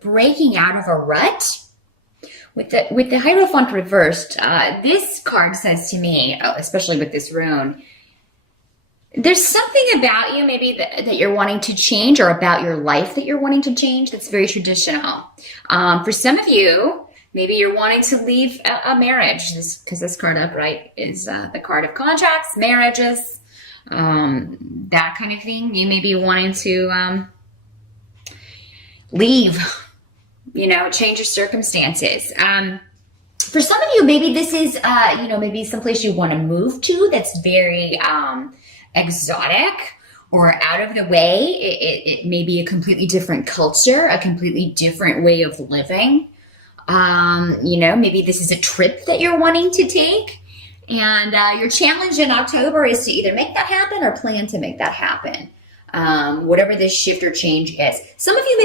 breaking out of a rut. With the Hierophant reversed, this card says to me, especially with this rune, there's something about you maybe that you're wanting to change, or about your life that you're wanting to change, that's very traditional. For some of you, maybe you're wanting to leave a marriage, because this card upright is the card of contracts, marriages, that kind of thing. You may be wanting to leave, change your circumstances. For some of you, maybe this is, maybe someplace you want to move to that's very exotic or out of the way. It may be a completely different culture, a completely different way of living. Maybe this is a trip that you're wanting to take. And your challenge in October is to either make that happen or plan to make that happen. Whatever this shift or change is. Some of you,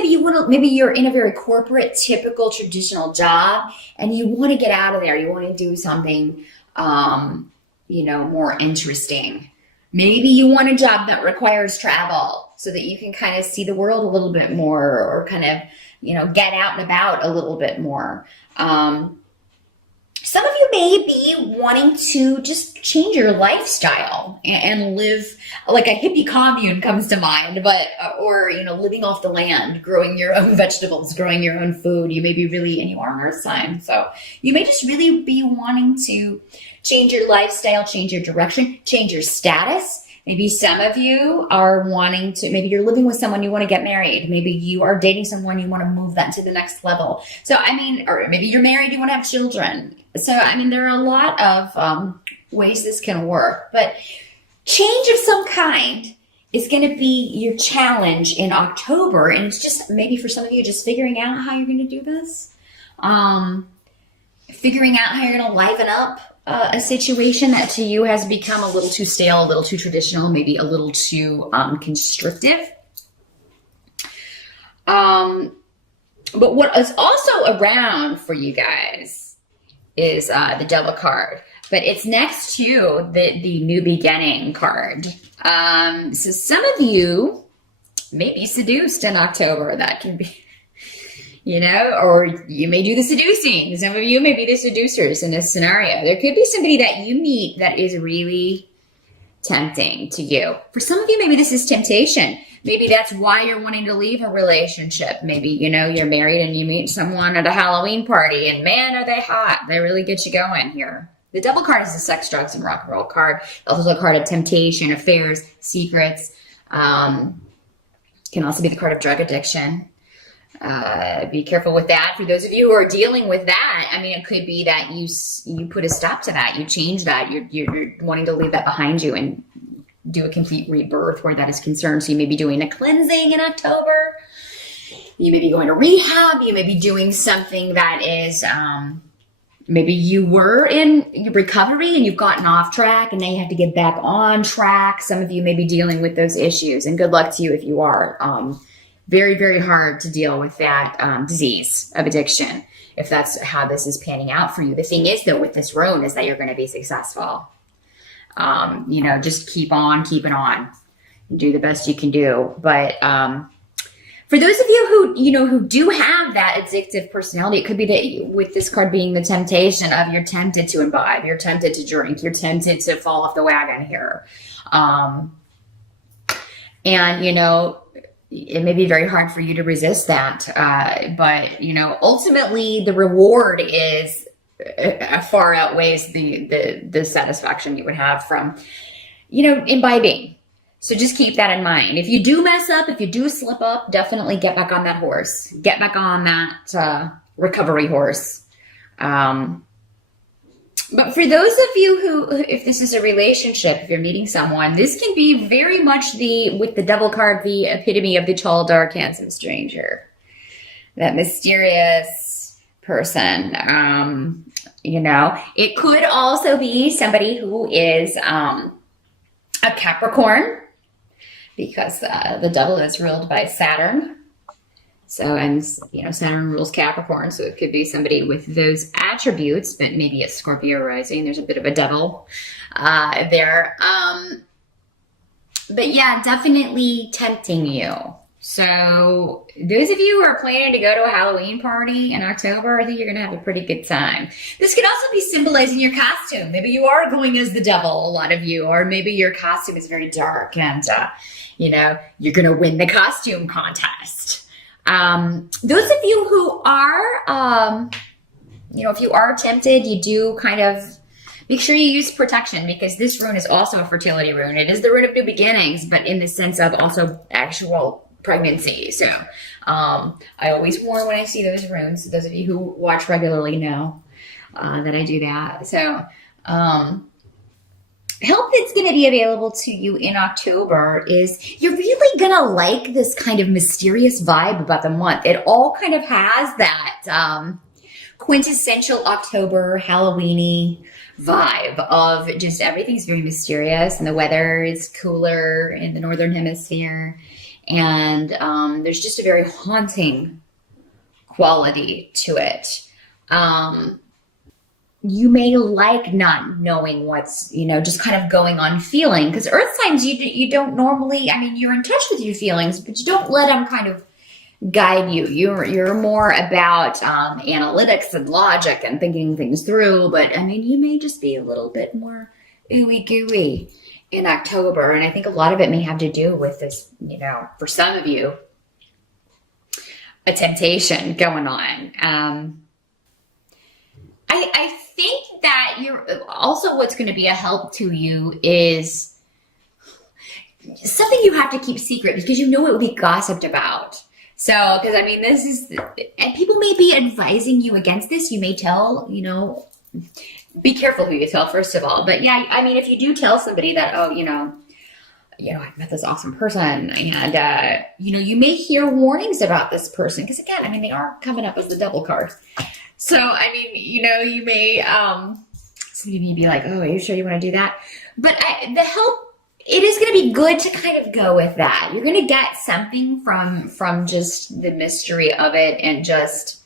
maybe you're in a very corporate, typical, traditional job, and you want to get out of there. You want to do something, more interesting. Maybe you want a job that requires travel so that you can kind of see the world a little bit more, or kind of, get out and about a little bit more. Some of you may be wanting to just change your lifestyle and live like a hippie commune comes to mind, or living off the land, growing your own vegetables, growing your own food. You may be really, and you are an earth sign, so you may just really be wanting to change your lifestyle, change your direction, change your status. Maybe some of you are wanting to, maybe you're living with someone, you want to get married. Maybe you are dating someone, you want to move that to the next level. So, or maybe you're married, you want to have children. So, there are a lot of ways this can work. But change of some kind is going to be your challenge in October. And it's just, maybe for some of you, just figuring out how you're going to do this. Figuring out how you're going to liven up a situation that to you has become a little too stale, a little too traditional, maybe a little too constrictive. But what is also around for you guys is the Devil card, but it's next to the New Beginning card. So some of you may be seduced in October. That can be, or you may do the seducing. Some of you may be the seducers in this scenario. There could be somebody that you meet that is really tempting to you. For some of you, maybe this is temptation. Maybe that's why you're wanting to leave a relationship. Maybe, you're married and you meet someone at a Halloween party, and man, are they hot. They really get you going here. The Devil card is the sex, drugs, and rock and roll card. Also a card of temptation, affairs, secrets. Can also be the card of drug addiction. Be careful with that. For those of you who are dealing with that, it could be that you put a stop to that. You change that. You're wanting to leave that behind you and do a complete rebirth where that is concerned. So you may be doing a cleansing in October. You may be going to rehab. You may be doing something that is, maybe you were in recovery and you've gotten off track and now you have to get back on track. Some of you may be dealing with those issues, and good luck to you if you are. Very, very hard to deal with that disease of addiction, if that's how this is panning out for you. The thing is, though, with this rune is that you're going to be successful. Just keep on keeping on and do the best you can do. But for those of you who do have that addictive personality, it could be that with this card being the temptation of, you're tempted to imbibe, you're tempted to drink, you're tempted to fall off the wagon here. It may be very hard for you to resist that. But ultimately the reward is far outweighs the satisfaction you would have from, imbibing. So just keep that in mind. If you do mess up, if you do slip up, definitely get back on that horse. Get back on that recovery horse. But for those of you who, if this is a relationship, if you're meeting someone, this can be very much with the Devil card, the epitome of the tall, dark, handsome stranger. That mysterious person. It could also be somebody who is a Capricorn, because the Devil is ruled by Saturn. So, and Saturn rules Capricorn, so it could be somebody with those attributes, but maybe a Scorpio rising. There's a bit of a Devil there. But yeah, definitely tempting you. So those of you who are planning to go to a Halloween party in October, I think you're going to have a pretty good time. This could also be symbolizing your costume. Maybe you are going as the devil, a lot of you, or maybe your costume is very dark and, you're going to win the costume contest. Those of you who are, if you are tempted, you do kind of make sure you use protection, because this rune is also a fertility rune. It is the rune of new beginnings, but in the sense of also actual pregnancy. So I always warn when I see those runes. Those of you who watch regularly know that I do that. So help that's going to be available to you in October is you're really going to like this kind of mysterious vibe about the month. It all kind of has that quintessential October Halloween-y vibe of just everything's very mysterious and the weather is cooler in the northern hemisphere, and there's just a very haunting quality to it. You may like not knowing what's, just kind of going on feeling, because earth signs, you don't normally, you're in touch with your feelings, but you don't let them kind of guide you. You're more about analytics and logic and thinking things through, but you may just be a little bit more ooey gooey in October. And I think a lot of it may have to do with this, for some of you, a temptation going on. I think that also what's going to be a help to you is something you have to keep secret, because it will be gossiped about. So, because this is, and people may be advising you against this. You may tell, be careful who you tell, first of all. But yeah, if you do tell somebody that, I met this awesome person, and, you may hear warnings about this person. Because again, they are coming up as the double card. So, you may, somebody may be like, oh, are you sure you want to do that? But the help, it is going to be good to kind of go with that. You're going to get something from just the mystery of it and just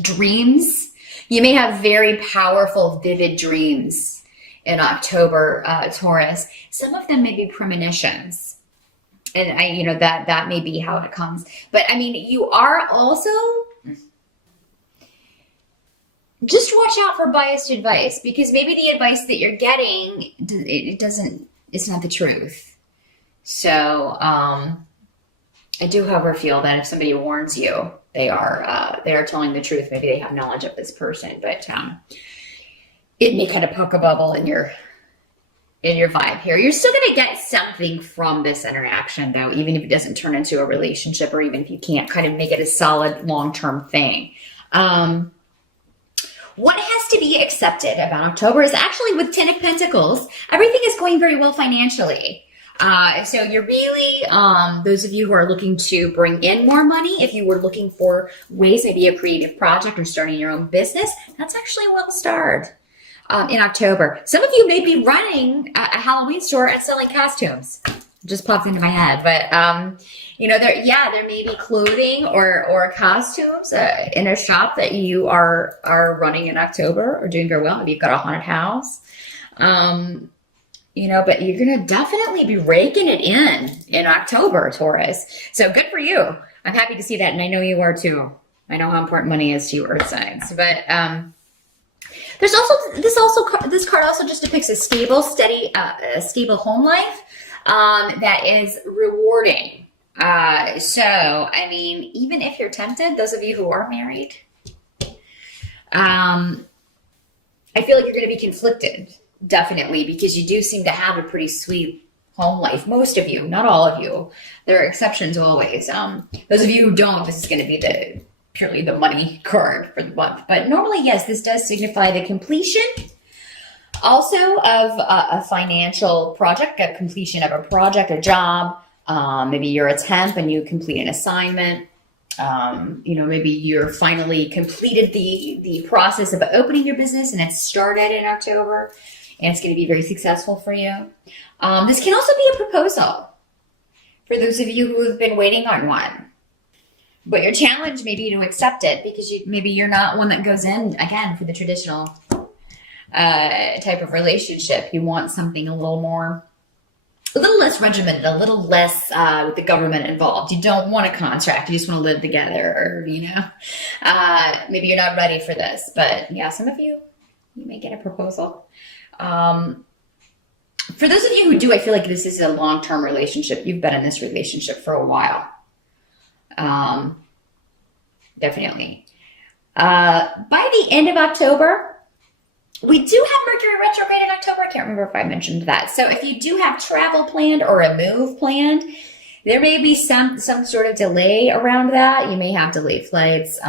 dreams. You may have very powerful, vivid dreams in October, Taurus. Some of them may be premonitions. And that may be how it comes. But you are also, just watch out for biased advice, because maybe the advice that you're getting, it's not the truth. So I do, however, feel that if somebody warns you, they are telling the truth. Maybe they have knowledge of this person, but it may kind of poke a bubble in your vibe here. You're still going to get something from this interaction, though, even if it doesn't turn into a relationship, or even if you can't kind of make it a solid long-term thing. What has to be accepted about October is actually, with 10 of Pentacles, everything is going very well financially. So you're really, those of you who are looking to bring in more money, if you were looking for ways, maybe a creative project or starting your own business, that's actually well starred in October. Some of you may be running a Halloween store and selling costumes. It just popped into my head, but there may be clothing or costumes in a shop that you are running in October or doing very well. Maybe you've got a haunted house. But you're going to definitely be raking it in October, Taurus. So good for you. I'm happy to see that. And I know you are too. I know how important money is to you, earth signs. But this card also just depicts a stable, steady, stable home life that is rewarding. Even if you're tempted, those of you who are married, I feel like you're going to be conflicted. Definitely, because you do seem to have a pretty sweet home life. Most of you, not all of you. There are exceptions always. Those of you who don't, this is going to be purely the money card for the month. But normally, yes, this does signify the completion also of a financial project, a completion of a project, a job. Maybe you're a temp and you complete an assignment. Maybe you're finally completed the process of opening your business and it started in October. And it's going to be very successful for you. This can also be a proposal for those of you who have been waiting on one. But your challenge may be to accept it, because maybe you're not one that goes in, again, for the traditional type of relationship. You want something a little more a little less regimented, a little less with the government involved. You don't want a contract. You just want to live together, or, maybe you're not ready for this. But yeah, some of you may get a proposal. For those of you who do, I feel like this is a long-term relationship. You've been in this relationship for a while. Definitely. By the end of October, we do have Mercury retrograde in October. I can't remember if I mentioned that. So if you do have travel planned or a move planned, there may be some sort of delay around that. You may have delayed flights.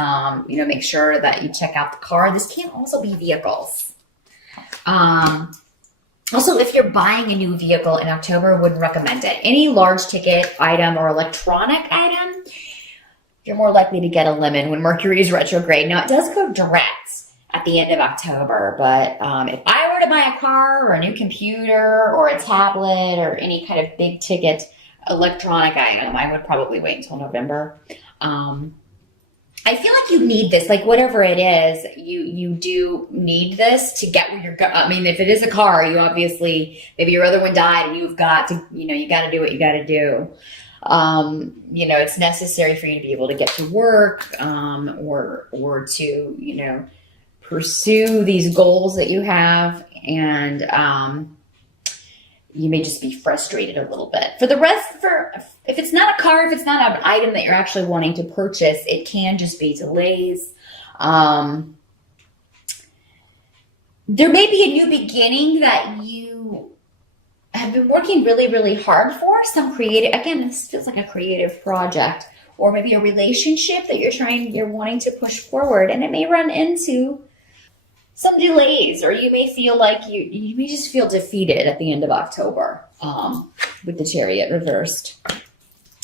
Make sure that you check out the car. This can also be vehicles. Also, if you're buying a new vehicle in October, wouldn't recommend it. Any large ticket item or electronic item, you're more likely to get a lemon when Mercury is retrograde. Now, it does go direct at the end of October, but if I were to buy a car or a new computer or a tablet or any kind of big ticket electronic item, I would probably wait until November. I feel like you need this, like whatever it is, you do need this to get where you're going. I mean, if it is a car, you obviously, maybe your other one died and you've got to, you got to do what you got to do. It's necessary for you to be able to get to work, or to, pursue these goals that you have. And, you may just be frustrated a little bit. For the rest, if it's not a car, if it's not an item that you're actually wanting to purchase, it can just be delays. There may be a new beginning that you have been working really, really hard for. Some creative, again, this feels like a creative project, or maybe a relationship that you're wanting to push forward, and it may run into some delays, or you may feel like you may just feel defeated at the end of October with the Chariot reversed.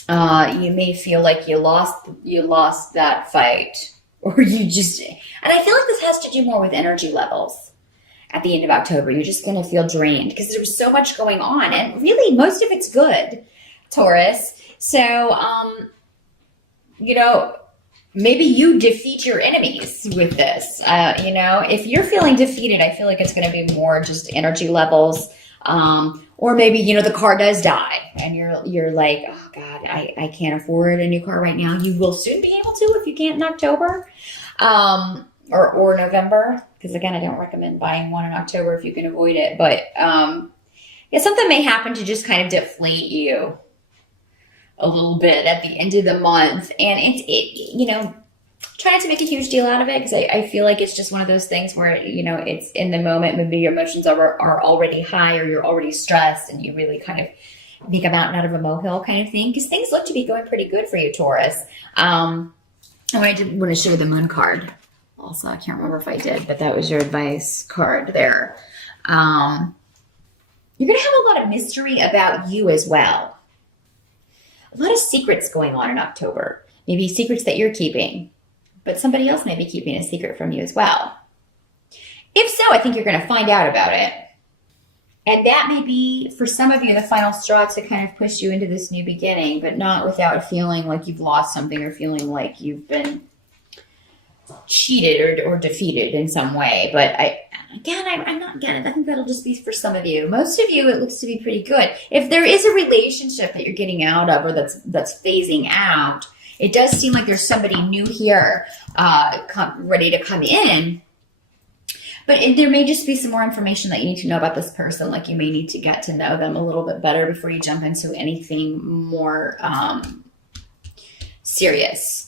You may feel like you lost that fight, or and I feel like this has to do more with energy levels. At the end of October, you're just going to feel drained because there's so much going on, and really most of it's good, Taurus. So, maybe you defeat your enemies with this. If you're feeling defeated, I feel like it's going to be more just energy levels. Or maybe, the car does die and you're like, oh God, I can't afford a new car right now. You will soon be able to if you can't in October, or November. Because again, I don't recommend buying one in October if you can avoid it. But, something may happen to just kind of deflate you a little bit at the end of the month, and try not to make a huge deal out of it, because I feel like it's just one of those things where it's in the moment. Maybe your emotions are already high, or you're already stressed, and you really kind of make a mountain out of a molehill kind of thing, because things look to be going pretty good for you, Taurus. I did want to show the moon card also. I can't remember if I did, but that was your advice card there. You're gonna have a lot of mystery about you as well. A lot of secrets going on in October. Maybe secrets that you're keeping, but somebody else may be keeping a secret from you as well. If so, I think you're going to find out about it. And that may be, for some of you, the final straw to kind of push you into this new beginning, but not without feeling like you've lost something, or feeling like you've been cheated or defeated in some way. But I'm not getting it. I think that'll just be for some of you. Most of you, it looks to be pretty good. If there is a relationship that you're getting out of, or that's phasing out, it does seem like there's somebody new here, ready to come in. But there may just be some more information that you need to know about this person. Like, you may need to get to know them a little bit better before you jump into anything more serious.